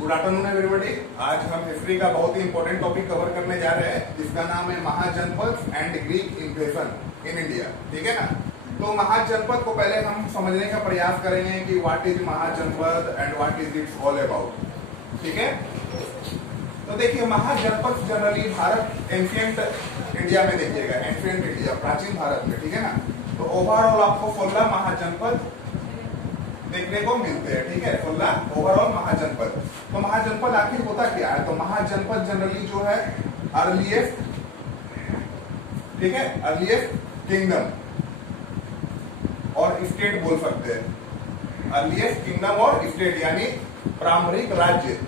Good afternoon everybody. आज हम history का बहुत ही इंपॉर्टेंट टॉपिक कवर करने जा रहे हैं जिसका नाम है महाजनपद and Greek invasion in India. ठीक है ना। तो महाजनपद को पहले हम समझने का प्रयास करेंगे कि व्हाट इज महाजनपद and what is it's all about. ठीक है। तो देखिए महाजनपद जनरली भारत एंशिएंट इंडिया में देखिएगा, एंशिएंट इंडिया प्राचीन भारत में। ठीक है ना। तो ओवरऑल आपको 16 महाजनपद देखने को मिलते हैं। ठीक है, 16 ओवरऑल महाजनपद। तो महाजनपद आखिर होता क्या है? तो महाजनपद जनरली जो है अर्लीस्ट, ठीक है, अर्लीस्ट किंगडम और स्टेट बोल सकते हैं। अर्लीस्ट किंगडम और स्टेट यानी प्रारंभिक राज्य,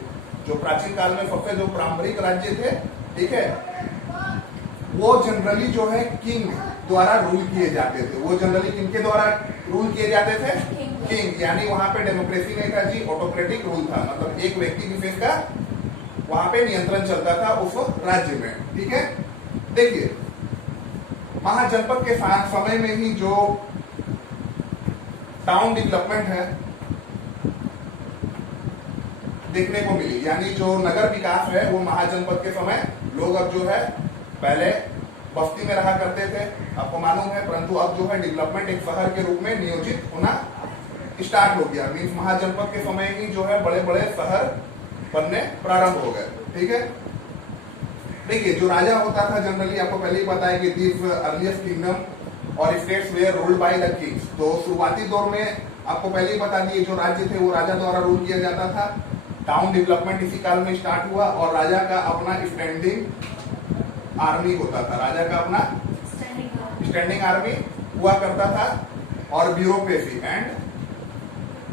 जो प्राचीन काल में सबसे जो प्रारंभिक राज्य थे, ठीक है, वो जनरली जो है किंग द्वारा रूल किए जाते थे। वो जनरली किनके द्वारा रूल किए जाते थे? किंग। यानी वहां पे डेमोक्रेसी नहीं था जी, ऑटोक्रेटिक रूल था। मतलब एक व्यक्ति विशेष का वहां पे नियंत्रण चलता था उस राज्य में। ठीक है। देखिए महाजनपद के समय में ही जो टाउन डेवलपमेंट है देखने को मिली, यानी जो नगर विकास है वो महाजनपद के समय लोग अब जो है पहले बस्ती में रहा करते थे, आपको मालूम है, परंतु अब जो है डेवलपमेंट एक शहर के रूप में नियोजित होना स्टार्ट हो गया। मीन्स महाजनपद के समय ही जो है बड़े बड़े शहर बनने प्रारंभ हो गए। ठीक है। देखिए जो राजा होता था जनरली आपको पहले ही पता है कि दिस अर्लीस्ट किंगडम और states were ruled by the kings. तो शुरुआती दौर में आपको पहले ही बता दिए जो राज्य थे वो राजा द्वारा रूल किया जाता था। टाउन डेवलपमेंट इसी काल में स्टार्ट हुआ और राजा का अपना स्टैंडिंग आर्मी होता था। राजा का अपना स्टैंडिंग आर्मी हुआ करता था और ब्यूरोक्रेसी एंड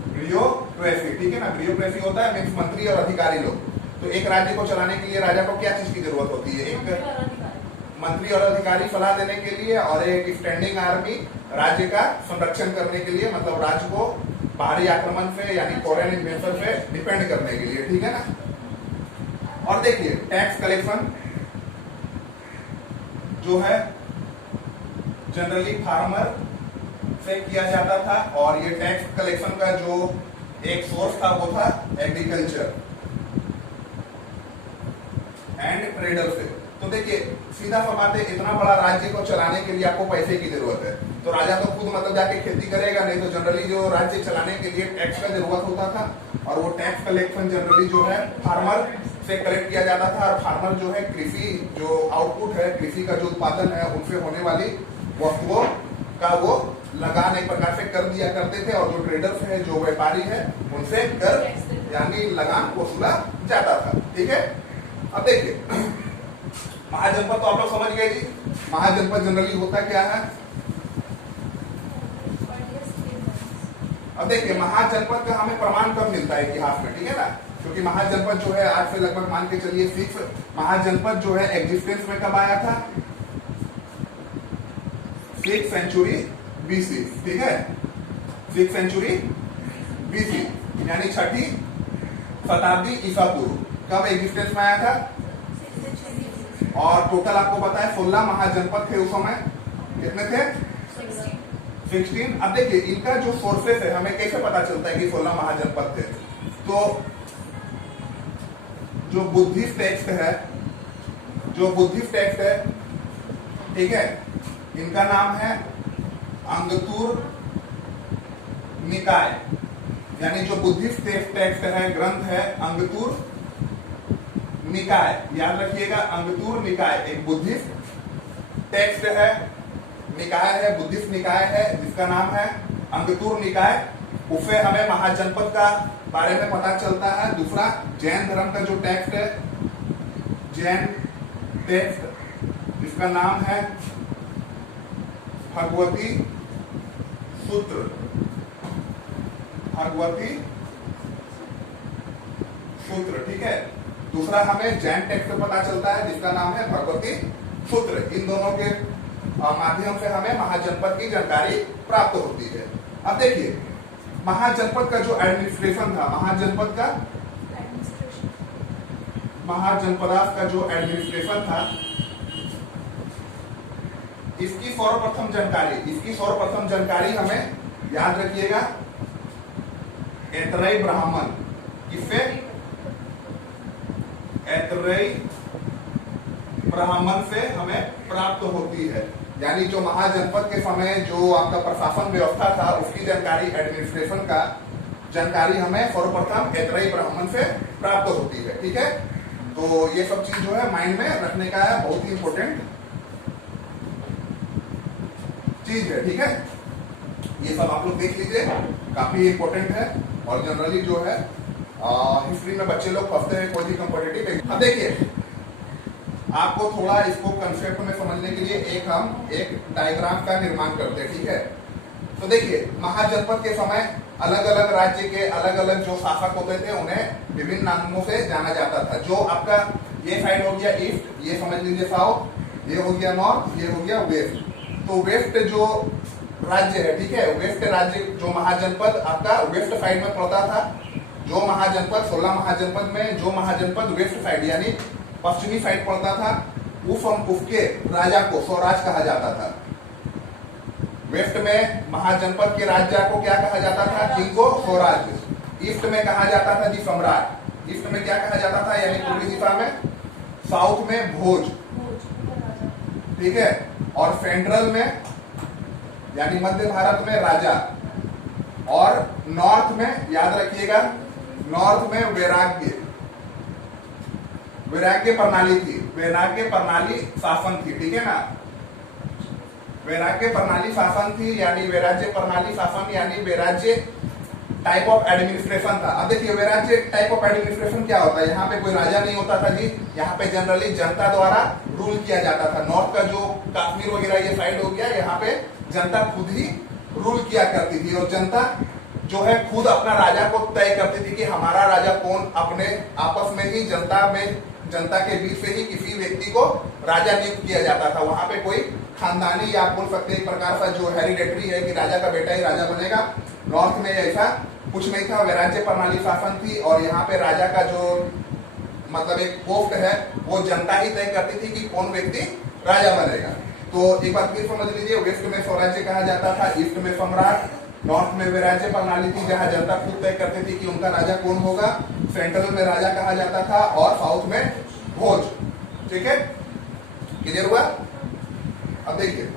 ब्यूरोक्रेसी, ठीक है ना। ब्यूरोक्रेसी होता है मीन्स मंत्री और अधिकारी लोग। तो एक राज्य को चलाने के लिए राजा को क्या चीज की जरूरत होती है? एक मंत्री और अधिकारी सलाह देने के लिए और एक स्टैंडिंग आर्मी राज्य का संरक्षण करने के लिए, मतलब राज्य को बाहरी आक्रमण से यानी फॉरेन इन्वेस्टर से डिपेंड करने के लिए। ठीक है ना। और देखिए टैक्स कलेक्शन जो है जनरली फार्मर से किया जाता था और ये टैक्स कलेक्शन का जो एक सोर्स था वो था एग्रीकल्चर एंड ट्रेडर से। तो देखिए सीधा सा बात है, इतना बड़ा राज्य को चलाने के लिए आपको पैसे की जरूरत है। तो राजा तो खुद मतलब जाके खेती करेगा नहीं, तो जनरली जो राज्य चलाने के लिए टैक्स का जरूरत होता था और वो टैक्स कलेक्शन जनरली जो है फार्मर से कलेक्ट किया जाता था। और फार्मर जो है कृषि जो आउटपुट है, कृषि का जो उत्पादन है उनसे होने वाली वस्तुओं का वो लगान एक प्रकार से कर दिया करते थे और जो ट्रेडर्स है, जो व्यापारी है, उनसे कर यानी लगान वसूला जाता था। ठीक है। अब देखिए महाजनपद तो आप लोग समझ गए जी। महाजनपद जनरली होता क्या है? अब देखिए महाजनपद का हमें प्रमाण कब मिलता है इतिहास में? ठीक है ना। क्योंकि महाजनपद जो है आज से लगभग मान के चलिए 6 महाजनपद जो है एग्जिस्टेंस में कब आया था? 6th century BC. ठीक है, 6th सेंचुरी बीसी यानी 6ठी शताब्दी ईसा पूर्व कब एग्जिस्टेंस में आया था। और टोटल आपको पता है 16 महाजनपद थे उस समय। कितने थे? 16। अब देखिए इनका जो सोर्सेस है हमें कैसे पता चलता है कि 16 महाजनपद थे? तो जो बुद्धिस्ट टेक्स्ट है, जो बुद्धिस्ट टेक्स्ट है, ठीक है, इनका नाम है अंगतुर निकाय। यानी जो बुद्धिस्ट टेक्स्ट है, ग्रंथ है अंगतुर निकाय। याद रखिएगा अंगतुर निकाय एक बुद्धिस्ट टेक्स्ट है, निकाय है, बुद्धिस्ट निकाय है जिसका नाम है अंगतुर निकाय। उससे हमें महाजनपद का बारे में पता चलता है। दूसरा जैन धर्म का जो टेक्स्ट है, जैन टेक्स्ट जिसका नाम है भगवती सूत्र, भगवती सूत्र। ठीक है। दूसरा हमें जैन टेक्स्ट से पता चलता है जिसका नाम है भगवती सूत्र। इन दोनों के माध्यम से हमें महाजनपद की जानकारी प्राप्त होती है। अब देखिए महाजनपद का जो एडमिनिस्ट्रेशन था, महाजनपद का जो एडमिनिस्ट्रेशन था, इसकी सर्वप्रथम जानकारी हमें याद रखिएगा एतरई ब्राह्मण। किससे? एतरेई ब्राह्मण से हमें प्राप्त होती है। यानी जो महाजनपद के समय जो आपका प्रशासन व्यवस्था था उसकी जानकारी, एडमिनिस्ट्रेशन का जानकारी हमें सर्वप्रथम एतरेई ब्राह्मण से प्राप्त होती है। ठीक है, तो ये सब चीज जो है माइंड में रखने का है, बहुत ही इंपॉर्टेंट चीज है। ठीक है, ये सब आप लोग देख लीजिए, काफी इंपॉर्टेंट है और जनरली जो है हिस्ट्री में बच्चे लोग फंसते हैं कोई भी कॉम्पिटिटिव। अब देखिए, आपको थोड़ा इसको कंसेप्ट में समझने के लिए हम एक डायग्राम का निर्माण करते हैं। ठीक है, तो देखिए, महाजनपद के समय अलग अलग राज्य के अलग अलग जो शासक होते थे उन्हें विभिन्न नामों से जाना जाता था। जो आपका ये साइड हो गया ईस्ट, ये समझ लीजिए साउथ, ये हो गया नॉर्थ, ये हो गया वेस्ट। तो वेस्ट जो राज्य है, ठीक है, वेस्ट राज्य जो महाजनपद आपका वेस्ट साइड में पड़ता था। जो महाजनपद 16 महाजनपद में जो महाजनपद वेस्ट साइड यानी पश्चिमी साइड पड़ता था उसके राजा को स्वराज कहा जाता था। वेस्ट में महाजनपद के राजा को क्या कहा जाता था? किंग को स्वराज। ईस्ट में कहा जाता था जी सम्राट। ईस्ट में क्या कहा जाता था यानी पूर्वी दिशा में, साउथ में भोज। ठीक है, और सेंट्रल में यानी मध्य भारत में राजा, और नॉर्थ में याद रखिएगा, नॉर्थ में वैराग्य प्रणाली थी, वैराग्य प्रणाली शासन थी। ठीक है ना, वैराग्य प्रणाली शासन थी यानी वैराग्य प्रणाली शासन यानी वैराग्य टाइप ऑफ एडमिनिस्ट्रेशन था। अब देखिए, वैराग्य टाइप ऑफ एडमिनिस्ट्रेशन क्या होता है? यहाँ पे कोई राजा नहीं होता था जी, यहाँ पे जनरली जनता द्वारा रूल किया जाता था। नॉर्थ का जो कश्मीर वगैरह ये साइड हो गया, यहाँ पे जनता खुद ही रूल किया करती थी और जनता जो है खुद अपना राजा को तय करती थी कि हमारा राजा कौन। अपने आपस में ही जनता के बीच से ही किसी व्यक्ति को राजा नियुक्त किया जाता था। वहां पे कोई खानदानी या आप बोल सकते हैं एक प्रकार का जो हेरिडेटरी है कि राजा का बेटा ही राजा बनेगा, नॉर्थ में ऐसा कुछ नहीं था। वैराग्य प्रणाली शासन थी और यहाँ पे राजा का जो मतलब एक पोस्ट है वो जनता ही तय करती थी कि कौन व्यक्ति राजा बनेगा। तो एक बार फिर समझ लीजिए, वेस्ट में स्वराज्य कहा जाता था, ईस्ट में सम्राट, नॉर्थ में वैराग्य प्रणाली थी जहां जनता खुद तय करती थी कि उनका राजा कौन होगा, सेंट्रल में राजा कहा जाता था और साउथ में भोज। ठीक है, क्लियर हुआ? अब देखिए,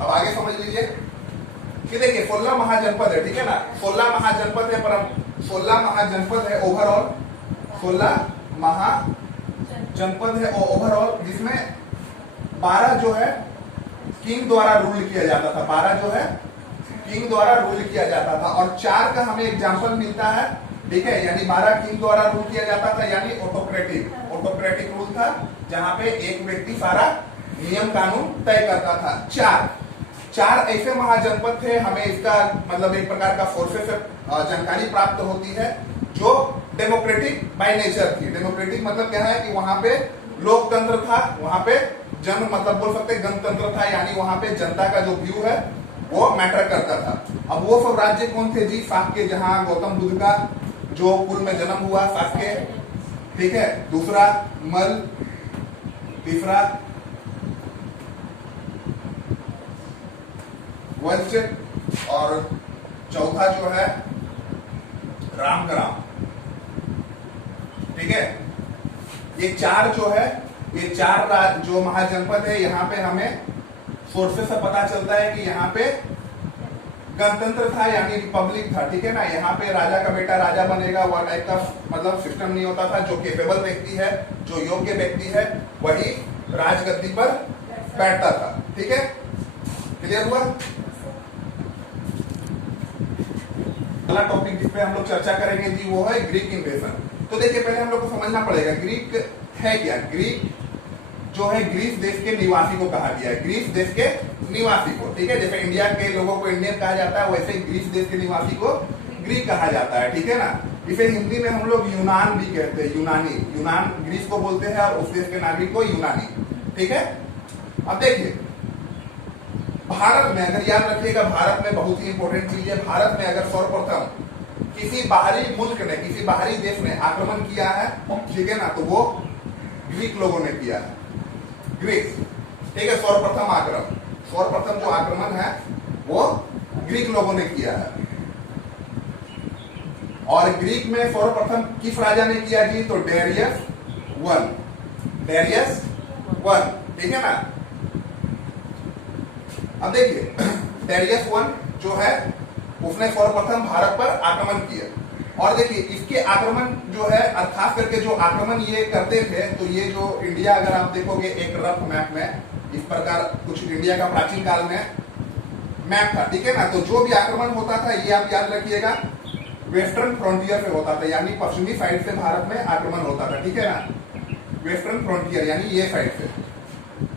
अब आगे समझ लीजिए कि देखिए 16 महाजनपद है। ठीक है ना, 16 महाजनपद है, पर 16 महाजनपद है ओवरऑल, 16 महाजनपद है ओवरऑल, जिसमें 12 जो है किंग द्वारा रूल किया जाता था। 12 जो है किंग द्वारा रूल किया जाता था और 4 का हमें एग्जाम्पल मिलता है। ठीक है, यानी 12 किंग द्वारा रूल किया जाता था यानी ऑटोक्रेटिक रूल था जहां पे एक व्यक्ति सारा नियम कानून तय करता था। 4 ऐसे महाजनपद थे, हमें इसका मतलब एक प्रकार का सोर्सेस से जानकारी प्राप्त होती है जो डेमोक्रेटिक बाय नेचर थी। डेमोक्रेटिक मतलब क्या है कि वहां पे लोकतंत्र था, वहां पे जन मतलब बोल सकते गणतंत्र था, यानी वहां पे जनता का जो व्यू है वो मैटर करता था। अब वो सब राज्य कौन थे जी? शाक्य, जहां गौतम बुद्ध का जो कुल में जन्म हुआ, शाक्य। ठीक है, दूसरा मल, तीसरा वंश और चौथा जो है रामग्राम। ठीक है, ये 4 जो है, ये 4 जो महाजनपद है, यहाँ पे हमें सोर्सेस से पता चलता है कि यहाँ पे गणतंत्र था यानी रिपब्लिक था। ठीक है ना, यहाँ पे राजा का बेटा राजा बनेगा वह टाइप का मतलब सिस्टम नहीं होता था। जो केपेबल व्यक्ति है, जो योग्य व्यक्ति है, वही राजगद्दी पर बैठता था। ठीक है, क्लियर हुआ? अगला टॉपिक जिस पे हम लोग चर्चा करेंगे जी वो है ग्रीक इन्वेजन। तो देखिए, पहले हम लोग को समझना पड़ेगा ग्रीक है क्या। ग्रीक जो है ग्रीस देश के निवासी को कहा गया है, ग्रीस देश के निवासी को। ठीक है, जैसे इंडिया के लोगों को इंडियन कहा जाता है, वैसे ग्रीस देश के निवासी को ग्रीक कहा जाता है। ठीक है ना, इसे हिंदी में हम लोग यूनान भी कहते हैं, यूनानी। यूनान ग्रीस को बोलते हैं और उस देश के नागरिक को यूनानी। ठीक है, अब देखिए भारत में अगर याद रखिएगा, भारत में बहुत ही इंपॉर्टेंट चीज है, भारत में अगर सर्वप्रथम किसी बाहरी मुल्क ने, किसी बाहरी देश ने आक्रमण किया है, ठीक है ना, तो वो ग्रीक लोगों ने किया है, ग्रीक। ठीक है, सर्वप्रथम जो आक्रमण है वो ग्रीक लोगों ने किया है। और ग्रीक में सर्वप्रथम किस राजा ने किया जी? तो डेरियस वन, डेरियस वन, ठीक है ना। अब देखिए डेरियस वन जो है उसने सर्वप्रथम भारत पर आक्रमण किया, और देखिए इसके आक्रमण जो है खास करके जो आक्रमण ये करते थे, तो ये जो इंडिया अगर आप देखोगे एक रफ मैप में इस प्रकार कुछ इंडिया का प्राचीन काल में मैप था, ठीक है ना। तो जो भी आक्रमण होता था ये आप याद रखिएगा वेस्टर्न फ्रंटियर पे होता था, यानी पश्चिमी साइड से भारत में आक्रमण होता था, ठीक है ना। वेस्टर्न फ्रंटियर यानी ये साइड से।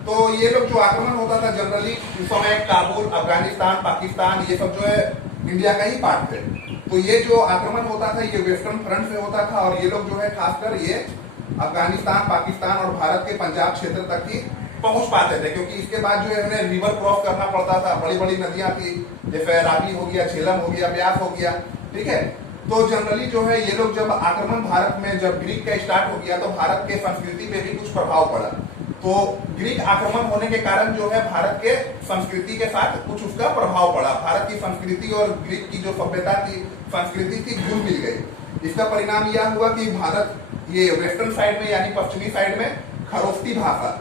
तो ये लोग जो आक्रमण होता था जनरली उस समय काबुल, अफगानिस्तान, पाकिस्तान ये सब जो है इंडिया का ही पार्ट थे। तो ये जो आक्रमण होता था ये वेस्टर्न फ्रंट से होता था, और ये लोग जो है खासकर ये अफगानिस्तान, पाकिस्तान और भारत के पंजाब क्षेत्र तक ही पहुंच पाते थे, क्योंकि इसके बाद जो है उन्हें रिवर क्रॉस करना पड़ता था। बड़ी बड़ी नदियां थी, जैसे रावी हो गया, झेलम हो गया, ब्यास हो गया, ठीक है। तो जनरली जो है ये लोग जब आक्रमण भारत में जब ग्रीक का स्टार्ट हो गया तो भारत के संस्कृति पे भी कुछ प्रभाव पड़ा। तो ग्रीक आक्रमण होने के कारण जो है भारत के संस्कृति के साथ कुछ उसका प्रभाव पड़ा। भारत की संस्कृति और ग्रीक की जो सभ्यता थी, संस्कृति थी, घुल मिल गई। इसका परिणाम यह हुआ कि भारत ये वेस्टर्न साइड में यानी पश्चिमी साइड में खरोष्टी भाषा,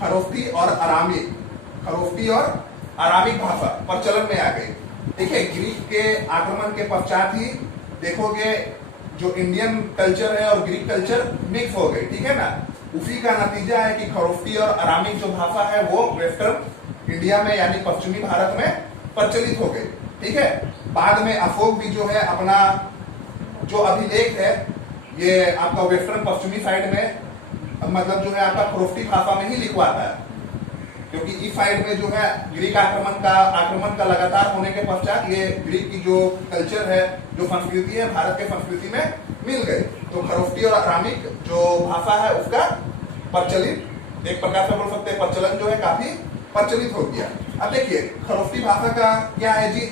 खरोष्टी और अरामिक, खरोष्टी और अरामिक भाषा प्रचलन में आ गई। देखिए ग्रीक के आक्रमण के पश्चात ही देखोगे जो इंडियन कल्चर है और ग्रीक कल्चर मिक्स हो गई, ठीक है ना। उसी का नतीजा है कि खरोष्टी और अरामिक जो भाषा है वो वेस्टर्न इंडिया में यानी पश्चिमी भारत में प्रचलित हो गई, ठीक है। बाद में अशोक भी जो है अपना जो अभिलेख है ये आपका वेस्टर्न पश्चिमी साइड में मतलब जो है आपका खरोष्टी भाषा में ही लिखवाता है, क्योंकि इस साइड में जो है ग्रीक आक्रमण का लगातार होने के पश्चात ये ग्रीक की जो कल्चर है, जो संस्कृति है, भारत के संस्कृति में मिल गई। तो खरोष्टी और अरामिक जो भाषा है उसका प्रचलित एक प्रकार से बोल सकते हैं प्रचलन जो है काफी प्रचलित हो गया। अब देखिए खरोष्टी भाषा का क्या है जी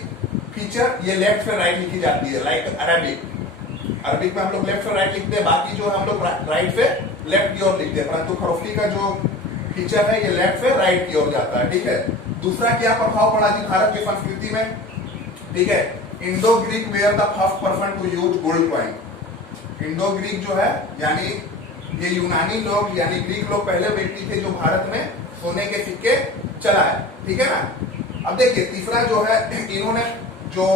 फीचर, ये लेफ्ट से राइट लिखी जाती है, लाइक अरबिक। अरबिक में हम लोग लेफ्ट से राइट लिखते हैं, बाकी जो है हम लोग राइट से लेफ्ट की ओर लिखते हैं, परंतु खरोष्टी का जो फीचर है ये लेफ्ट से राइट की ओर जाता है, ठीक है। दूसरा क्या प्रभाव पड़ा जी भारत की संस्कृति में, ठीक है। Indo Greek were the first person to use gold coin. Indo Greek जो है यानी ये यूनानी लोग यानी ग्रीक लोग पहले व्यक्ति थे जो भारत में सोने के सिक्के चलाए, ठीक है ना। अब देखिए तीसरा जो है इन्होंने जो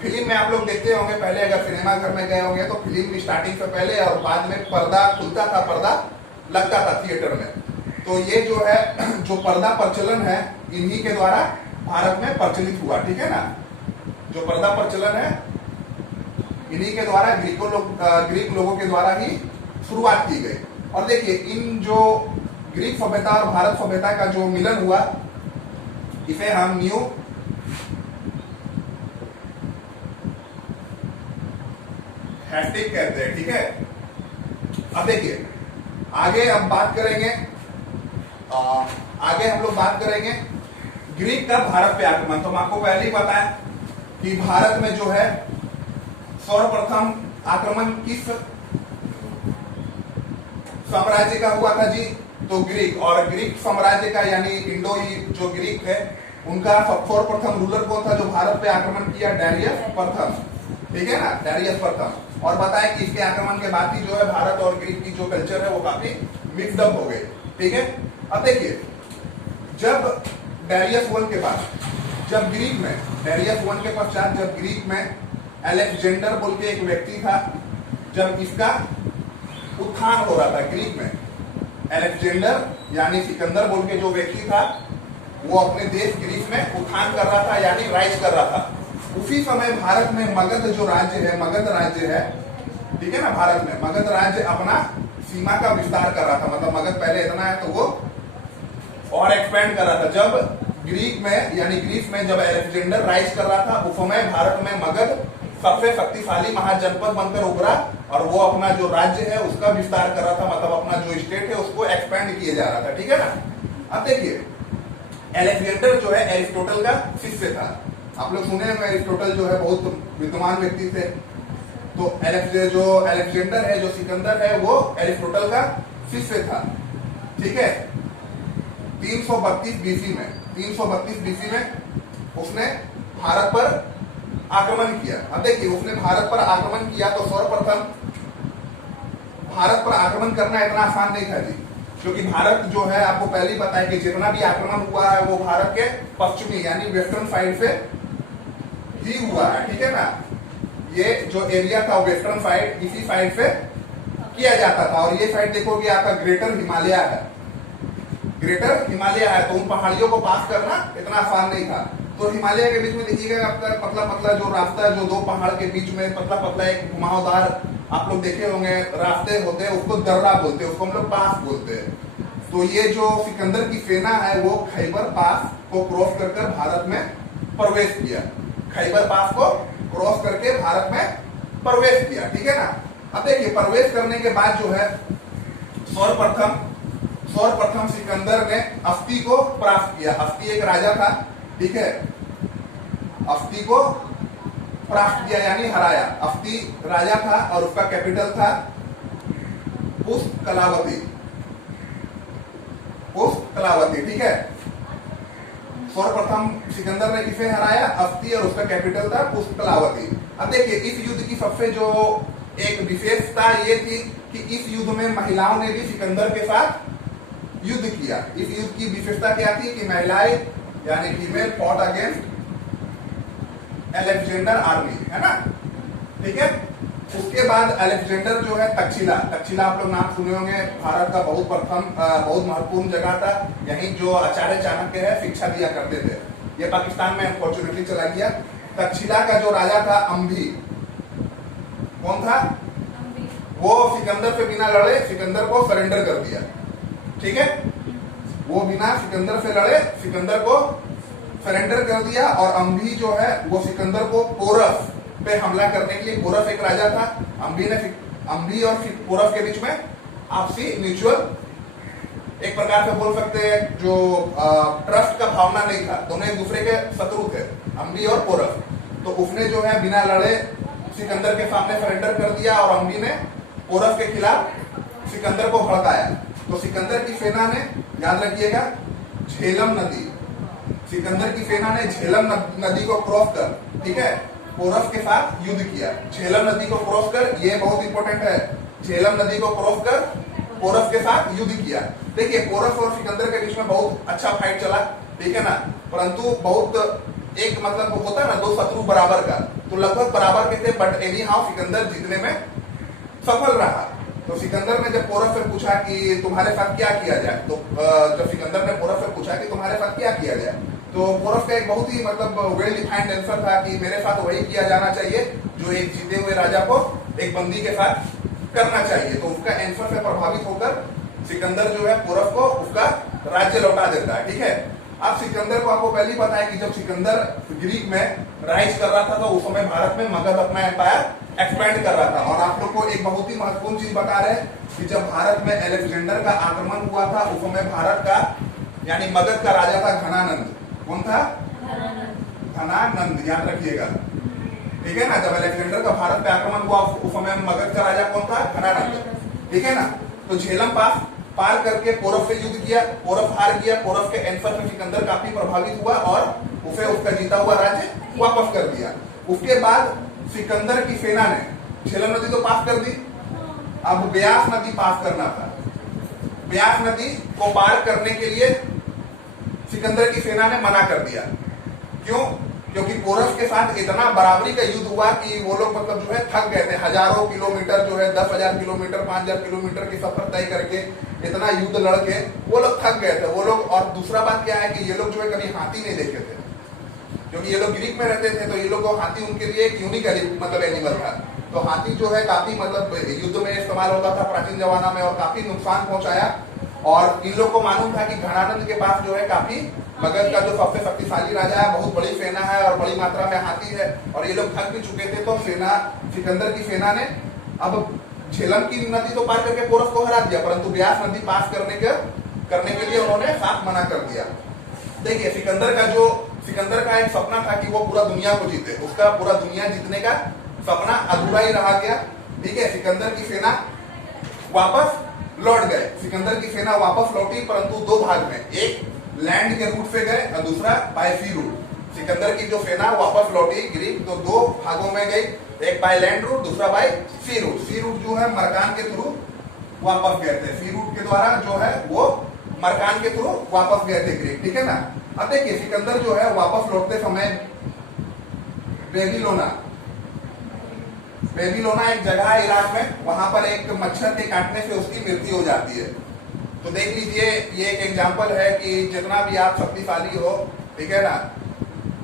फिल्म में आप लोग देखते होंगे, पहले अगर सिनेमा घर में गए होंगे तो फिल्म की स्टार्टिंग से पहले और बाद में पर्दा खुलता था, पर्दा लगता था थिएटर में। तो ये जो है जो पर्दा प्रचलन है इन्हीं के द्वारा भारत में प्रचलित हुआ, ठीक है ना। जो पर्दा प्रचलन है इन्हीं के द्वारा ग्रीक लोगों के द्वारा ही शुरुआत की गई। और देखिए इन जो ग्रीक सभ्यता और भारत सभ्यता का जो मिलन हुआ इसे हम न्यू हैस्टिक कहते हैं, ठीक है। अब देखिए आगे हम बात करेंगे, आगे हम लोग बात करेंगे ग्रीक का भारत पे आक्रमण। तो आपको पहले ही पता है कि भारत में जो है सर्वप्रथम आक्रमण किस साम्राज्य का हुआ था जी, तो ग्रीक। और ग्रीक साम्राज्य का यानी इंडो जो ग्रीक है उनका सर्वप्रथम रूलर कौन था जो भारत पे आक्रमण किया, डेरियस प्रथम, ठीक है ना, डेरियस प्रथम। और बताया कि इसके आक्रमण के बाद ही जो है भारत और ग्रीक की जो कल्चर है वो काफी मिक्सअप हो गई, ठीक है। अब देखिए जब डेरियस वन के बाद जब ग्रीक में डेरियस वन के पश्चात जब ग्रीक में अलेक्जेंडर बोल के एक व्यक्ति था, जब इसका उत्थान हो रहा था ग्रीक में, अलेक्जेंडर यानी सिकंदर बोल के जो व्यक्ति था वो अपने देश ग्रीक में उत्थान कर रहा था यानी राइज कर रहा था। उसी समय भारत में मगध जो राज्य है, मगध राज्य है, ठीक है ना, भारत में मगध राज्य अपना सीमा का विस्तार कर रहा था। मतलब मगध पहले इतना है तो वो और एक्सपेंड कर रहा था। जब ग्रीक में यानी ग्रीस में जब अलेक्जेंडर राइज कर रहा था उस समय भारत में मगध सबसे शक्तिशाली महाजनपद बनकर उभरा और वो अपना जो राज्य है उसका विस्तार कर रहा था, मतलब अपना जो स्टेट है उसको एक्सपेंड किया जा रहा था, ठीक है ना। अब देखिए अलेक्जेंडर जो है एरिस्टोटल का शिष्य था। आप लोग सुने हैं एरिस्टोटल जो है बहुत विद्वान व्यक्ति थे। तो जो अलेक्जेंडर है, जो सिकंदर है, वो एरिस्टोटल का शिष्य था, ठीक है। 332 बीसी में उसने भारत पर आक्रमण किया। अब देखिए उसने भारत पर आक्रमण किया तो सर्वप्रथम भारत पर आक्रमण करना इतना आसान नहीं था जी, क्योंकि भारत जो है आपको पहले ही पता है कि जितना भी आक्रमण हुआ है वो भारत के पश्चिमी यानी वेस्टर्न साइड से ही हुआ है, ठीक है ना। ये जो एरिया था वेस्टर्न साइड इसी साइड से किया जाता था। और ये साइड देखोगे आपका ग्रेटर हिमालय है, ग्रेटर हिमालय है, तो उन पहाड़ियों को पास करना इतना आसान नहीं था। तो हिमालय के बीच में देखिएगा आपका पतला पतला जो रास्ता है, जो दो पहाड़ के बीच में पतला पतला एक घुमावदार आप लोग देखे होंगे रास्ते होते हैं, उसको दर्रा बोलते हैं, उसको हम लोग पास बोलते हैं। तो ये जो सिकंदर की सेना है वो खैबर पास को क्रॉस कर कर भारत में प्रवेश किया, खैबर पास को क्रॉस करके भारत में प्रवेश किया, ठीक है ना। अब देखिए प्रवेश करने के बाद जो है सर्वप्रथम सिकंदर ने अस्ती को परास्त किया। अस्ती एक राजा था, ठीक है, अस्ती को परास्त किया यानी हराया। अस्ती राजा था और उसका कैपिटल था पुष्कलावती, पुष्कलावती, ठीक है। सर्वप्रथम सिकंदर ने किसे हराया? अस्ती, और उसका कैपिटल था पुष्कलावती। अब देखिए इस युद्ध की सबसे जो एक विशेषता ये थी कि इस युद्ध में महिलाओं ने भी सिकंदर के साथ युद्ध किया। इस युद्ध की विशेषता क्या थी कि महिलाएं यानी female fought against Alexander army, है ना, ठीक है। उसके बाद अलेक्जेंडर जो है तक्षशिला, तक्षशिला आप लोग नाम सुने होंगे, भारत का बहुत महत्वपूर्ण जगह था। यहीं जो आचार्य चाणक्य है शिक्षा दिया करते थे। ये पाकिस्तान में अनफॉर्चुनेटली चला गया। तक्षशिला का जो राजा था अंभी, कौन था? वो सिकंदर से बिना लड़े सिकंदर को सरेंडर कर दिया, ठीक है। वो बिना सिकंदर से लड़े सिकंदर को सरेंडर कर दिया। और अंभी जो है वो सिकंदर को पोरस पे हमला करने के लिए, पोरस एक राजा था, अंभी और पोरस के बीच में आपसी म्यूचुअल एक प्रकार से बोल सकते हैं जो ट्रस्ट का भावना नहीं था, दोनों एक दूसरे के शत्रु थे अंभी और पोरस। तो उसने जो है बिना लड़े सिकंदर के सामने सरेंडर कर दिया और अंभी ने पोरस के खिलाफ सिकंदर को भड़काया। तो सिकंदर की सेना ने, याद रखिएगा, झेलम नदी, सिकंदर की सेना ने झेलम नदी को क्रॉस कर, ठीक है, पोरस के साथ युद्ध किया। झेलम नदी को क्रॉस कर, ये बहुत इंपॉर्टेंट है, झेलम नदी को क्रॉस कर पोरस के साथ युद्ध किया। देखिए पोरस और सिकंदर के बीच में बहुत अच्छा फाइट चला, ठीक है ना, परंतु बहुत एक मतलब होता है ना दो शत्रु बराबर का, तो लगभग बराबर के थे, बट एनी हाउ सिकंदर जीतने में सफल रहा। तो सिकंदर ने जब पोरस से पूछा कि तुम्हारे साथ क्या किया जाए, तो जब सिकंदर ने पोरस से पूछा कि तुम्हारे साथ क्या किया जाए, तो पोरस का एक बहुत ही मतलब वेल डिफाइंड आंसर था कि मेरे साथ वही किया जाना चाहिए जो एक जीते हुए राजा को एक बंदी के साथ करना चाहिए। तो उसका आंसर से प्रभावित होकर सिकंदर जो है पोरस को उसका राज्य लौटा देता है, ठीक है। अब सिकंदर को आपको पहले ही पता है कि जब सिकंदर ग्रीक में राइज कर रहा था तो उस समय भारत में मगध अपना एम्पायर एक्सपेंड कर रहा था। और आप लोग को एक बहुत ही महत्वपूर्ण चीज बता रहे हैं कि जब भारत में अलेक्जेंडर का आक्रमण हुआ था उस समय भारत का यानी मगध का राजा था घनानंद। कौन था? घनानंद, याद रखिएगा, ठीक है ना। जब अलेक्जेंडर का भारत पे आक्रमण हुआ उस समय मगध का राजा कौन था? घनानंद, ठीक है ना। तो झेलम पास पार करके पोरस से युद्ध किया, पोरस हार गया। पोरस के आंसर में सिकंदर काफी प्रभावित हुआ और उसे उसका जीता हुआ राज्य वापस कर दिया। उसके बाद सिकंदर की सेना ने झेलम नदी तो पास कर दी, अब ब्यास नदी पास करना था। ब्यास नदी को पार करने के लिए सिकंदर की सेना ने मना कर दिया। क्यों? क्योंकि पोरस के साथ इतना बराबरी का युद्ध हुआ कि वो लोग मतलब जो है थक गए थे। हजारों किलोमीटर जो है 10,000 किलोमीटर 5,000 किलोमीटर की सफर तय करके इतना युद्ध लड़के वो लोग थक गए थे वो लोग। और दूसरा बात क्या है कि ये लोग जो है कभी हाथी नहीं देखे थे, क्योंकि ये लोग ग्रीक में रहते थे, तो ये लोग को हाथी उनके लिए एक यूनिक मतलब एनिमल था। तो हाथी जो है काफी मतलब युद्ध में इस्तेमाल होता था प्राचीन जमाना में और काफी नुकसान पहुंचाया। और इन लोग को मालूम था कि घनानंद के पास जो है काफी मगध का जो सबसे शक्तिशाली राजा है, बहुत बड़ी सेना है और बड़ी मात्रा में हाथी है, और ये लोग थक भी चुके थे। तो सेना सिकंदर की सेना ने अब झेलम की नदी तो पार करके पोरस को हरा दिया, परंतु ब्यास नदी पास करने के लिए उन्होंने साफ मना कर दिया। देखिए सिकंदर का एक सपना था कि वो पूरा दुनिया को जीते, उसका पूरा दुनिया जीतने का सपना अधूरा ही रह गया, ठीक है। सिकंदर की सेना वापस लौट गए, सिकंदर की सेना वापस लौटी, परंतु दो भाग में, एक लैंड के रूट से गए और दूसरा बाय सी रूट। सिकंदर की जो सेना वापस लौटी ग्रीक, तो दो भागों में गई, एक बाय लैंड रूट, दूसरा बाय सी रूट। सी रूट जो है मरकान के थ्रू वापस गए थे, सी रूट के द्वारा जो है वो मरकान के थ्रू वापस गए थे ग्रीक, ठीक है ना। अब देखिए सिकंदर जो है वापस लौटते समय बेबीलोना, बेबीलोना एक जगह है इराक में, वहां पर एक मच्छर के काटने से उसकी मृत्यु हो जाती है। तो देख लीजिए ये एक एग्जांपल है कि जितना भी आप शक्तिशाली हो, ठीक है ना,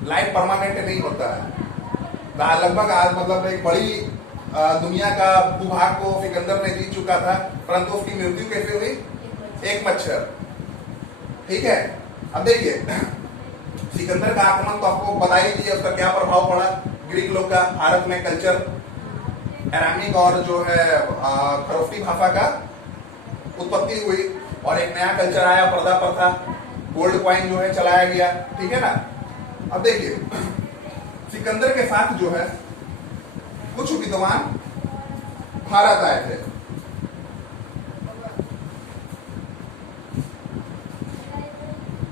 लाइफ परमानेंट नहीं होता है। लगभग आज मतलब एक बड़ी दुनिया का भूभाग को सिकंदर ने जीत चुका था, परंतु उसकी मृत्यु कैसे हुई? एक मच्छर, ठीक है। अब देखिए सिकंदर का आक्रमण तो आपको बता ही दिया, उसका क्या प्रभाव पड़ा ग्रीक लोग का भारत में, कल्चर अरामिक और जो है खरोष्टी भाषा का उत्पत्ति हुई और एक नया कल्चर आया, पर्दा प्रथा, गोल्ड कॉइन जो है चलाया गया, ठीक है ना। अब देखिए सिकंदर के साथ जो है कुछ विद्वान भारत आए थे।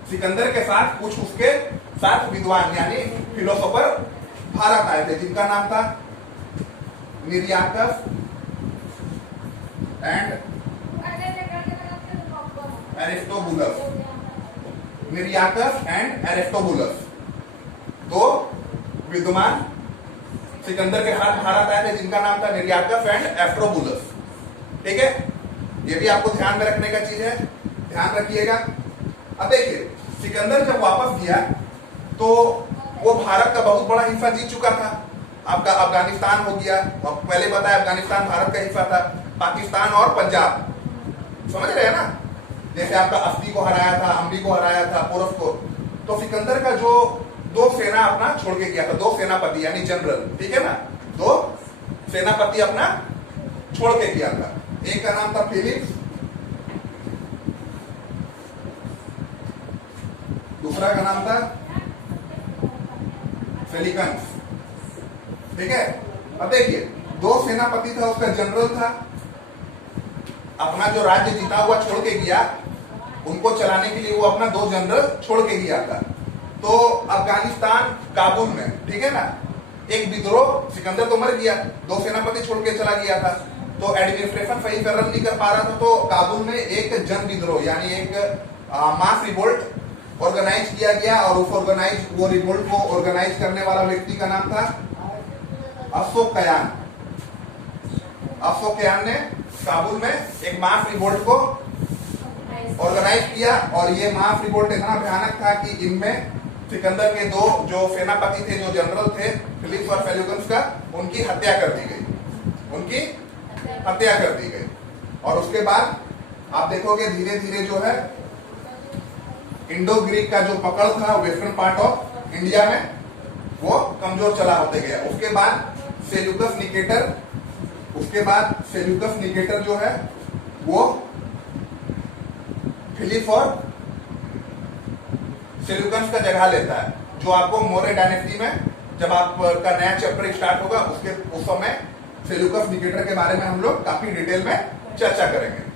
सिकंदर के साथ कुछ उसके साथ विद्वान यानी फिलोसोफर भारत आए थे, जिनका नाम था निरियाकस एंड एरिस्टोबुलस। निरियाकस एंड एरिस्टोबुलस दो विद्वान सिकंदर के साथ भारत आए थे, जिनका नाम था निरियाकस एंड एस्ट्रोबुलस, ठीक है। ये भी आपको ध्यान में रखने का चीज है, ध्यान रखिएगा। अब देखिए सिकंदर जब वापस गया तो वो भारत का बहुत बड़ा हिस्सा जीत चुका था। आपका अफगानिस्तान हो गया, और पहले बताया अफगानिस्तान भारत का हिस्सा था, पाकिस्तान और पंजाब, समझ रहे हैं ना। जैसे आपका अस्ती को हराया था, अम्बी को हराया था, पोरस को। तो सिकंदर का जो दो सेना अपना छोड़ के गया था, दो सेनापति यानी जनरल, ठीक है ना, दो सेनापति अपना छोड़ के गया था। एक का नाम था फिलिप्स, दूसरा का नाम था फेलिकन्स, ठीक है। अब देखिए दो सेनापति था, उसका जनरल था, अपना जो राज्य जीता हुआ छोड़ के गया, उनको चलाने के लिए वो अपना दो जनरल छोड़ के गया था। तो अफगानिस्तान काबुल में, ठीक है ना, एक विद्रोह, सिकंदर तो मर गया, दो सेनापति छोड़ के चला गया था, तो एडमिनिस्ट्रेशन सही कर नहीं कर पा रहा था। तो काबुल में एक जन विद्रोह यानी एक मास रिवोल्ट ऑर्गेनाइज किया गया, और वो रिवोल्ट को ऑर्गेनाइज करने वाला व्यक्ति का नाम था अशोक कयान। अशोक कयान ने काबुल में एक मास रिवोल्ट को ऑर्गेनाइज किया, और ये मास रिवोल्ट इतना भयानक था कि इनमें सिकंदर के दो जो सेनापति थे, जो जनरल थे, फिलिप्स और फेल्यूगन्स का, उनकी हत्या कर दी गई, उनकी हत्या कर दी गई। और उसके बाद आप देखोगे धीरे धीरे जो है इंडो ग्रीक का जो पकड़ था वेस्टर्न पार्ट ऑफ इंडिया में, वो कमजोर चला होते गया। उसके बाद सेल्यूकस निकेटर जो है वो फिलिप और सेल्यूकस का जगह लेता है, जो आपको मौर्य डायनेस्टी में जब आपका नया चैप्टर स्टार्ट होगा उस समय सेल्यूकस निकेटर के बारे में हम लोग काफी डिटेल में चर्चा करेंगे।